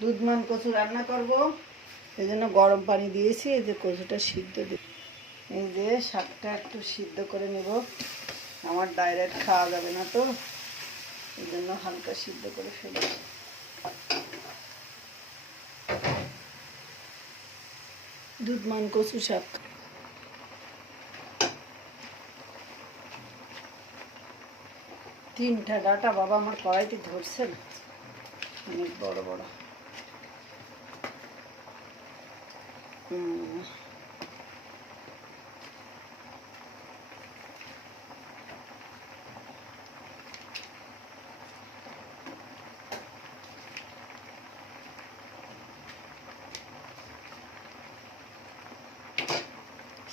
দুধমান কচু রান্না করব, এই জন্য গরম পানি দিয়েছি। এই যে কচুটা সিদ্ধ দিই, এই যে শাকটা একটু সিদ্ধ করে নেব। আমার ডাইরেক্ট খাওয়া যাবে না তো, এই জন্য হালকা সিদ্ধ করে ফেলেছি। দুধমান কচু শাক। তিনটা ডাটা বাবা আমার কড়াইতে ধরছে না, অনেক বড় বড়।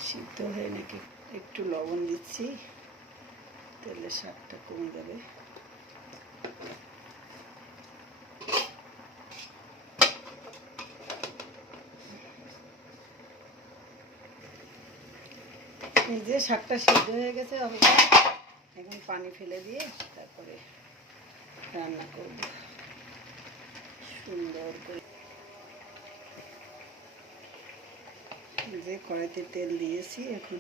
সিদ্ধ হয়ে নাকি একটু লবণ দিচ্ছি, তেলে শাকটা কমে যাবে। এই যে শাকটা সিদ্ধ হয়ে গেছে, এখন পানি ফেলে দিয়ে তারপরে রান্না করব সুন্দর করে। যে কড়াইতে তেল দিয়েছি, এখন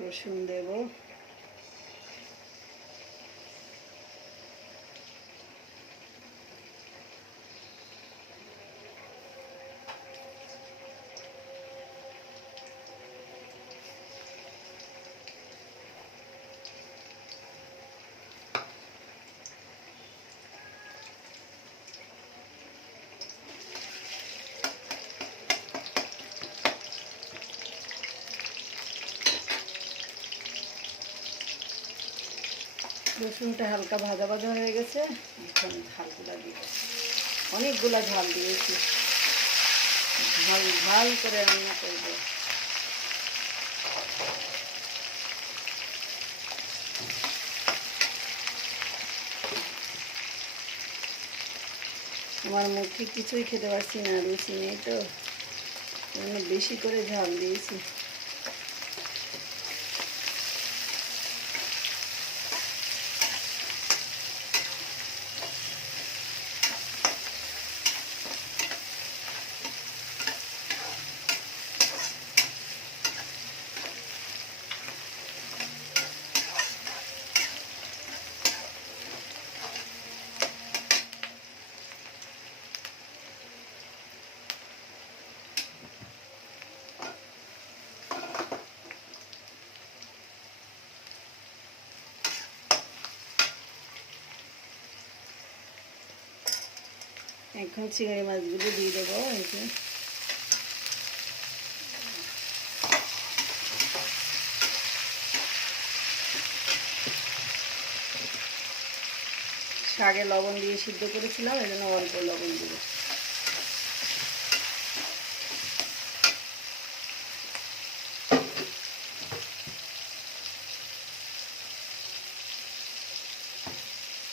রসুন দেব। রসুনটা হালকা ভাজা ভাজা হয়ে গেছে, এখন ঝালগুলা দিয়ে, অনেকগুলা ঝাল দিয়েছি, ঝাল ঝাল করে রান্না করবো। আমার মুখে কিছুই খেতে পারছি না, রুচি নেই তো, বেশি করে ঝাল দিয়েছি। এখন চিংড়ি মাছগুলো দিয়ে দেবো। এই যে শাকে লবণ দিয়ে সিদ্ধ করেছিলাম, এই জন্য অল্প লবণ দেবো।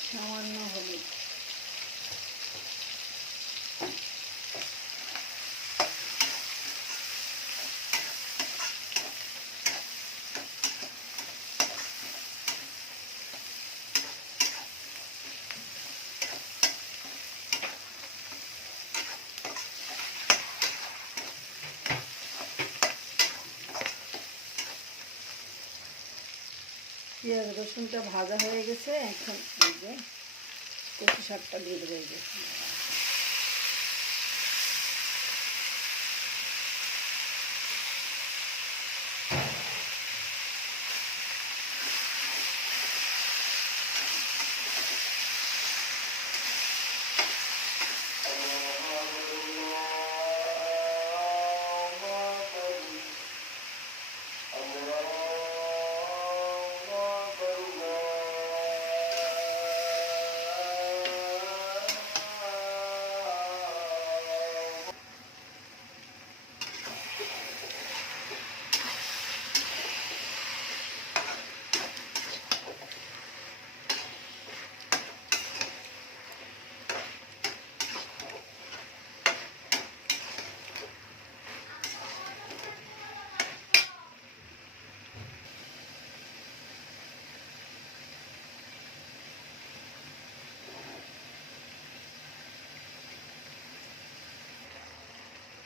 সামান্য হলুদ। পেঁয়াজ রসুনটা ভাজা হয়ে গেছে, এখন এই যে কচু শাকটা দিয়ে দেবো। এই যে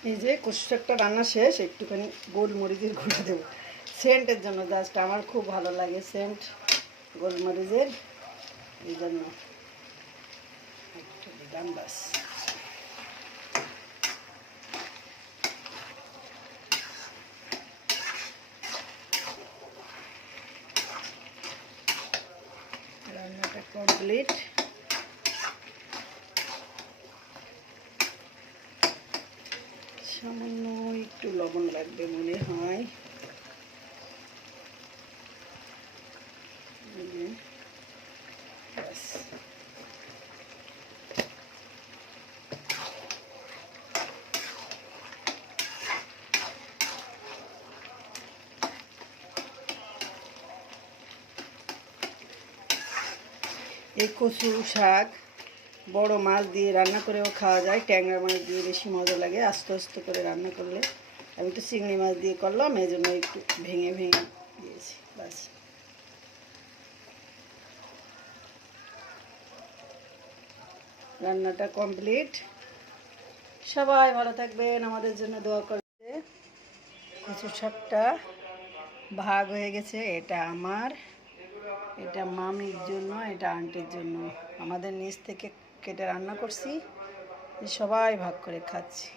এই যে কচু শাকটা রান্না শেষ, একটুখানি গোলমরিচের গুঁড়ো দেবো সেন্টের জন্য, জাস্ট আমার খুব ভালো লাগে সেন্ট গোলমরিচের, এই জন্য একটু দিলাম বাস। রান্নাটা কমপ্লিট। সামান্য একটু লবণ লাগবে মনে হয়। ব্যাস। এই কচু শাক বড় মাছ দিয়ে রান্না করেও খাওয়া যায়, ট্যাংরা মাছ দিয়ে বেশি মজা লাগে আস্তে আস্তে করে রান্না করলে। আমি তো চিংড়ি মাছ দিয়ে করলাম, এই জন্য একটু ভেঙে ভেঙে দিয়েছি বাস। রান্নাটা কমপ্লিট। সবাই ভালো থাকবেন, আমাদের জন্য দোয়া করবে। কচু শাকটা ভাগ হয়ে গেছে, এটা আমার, এটা মামির জন্য, এটা আন্টির জন্য। আমাদের নিচ থেকে কেটে রান্না করছি, সবাই ভাগ করে খাচ্ছি।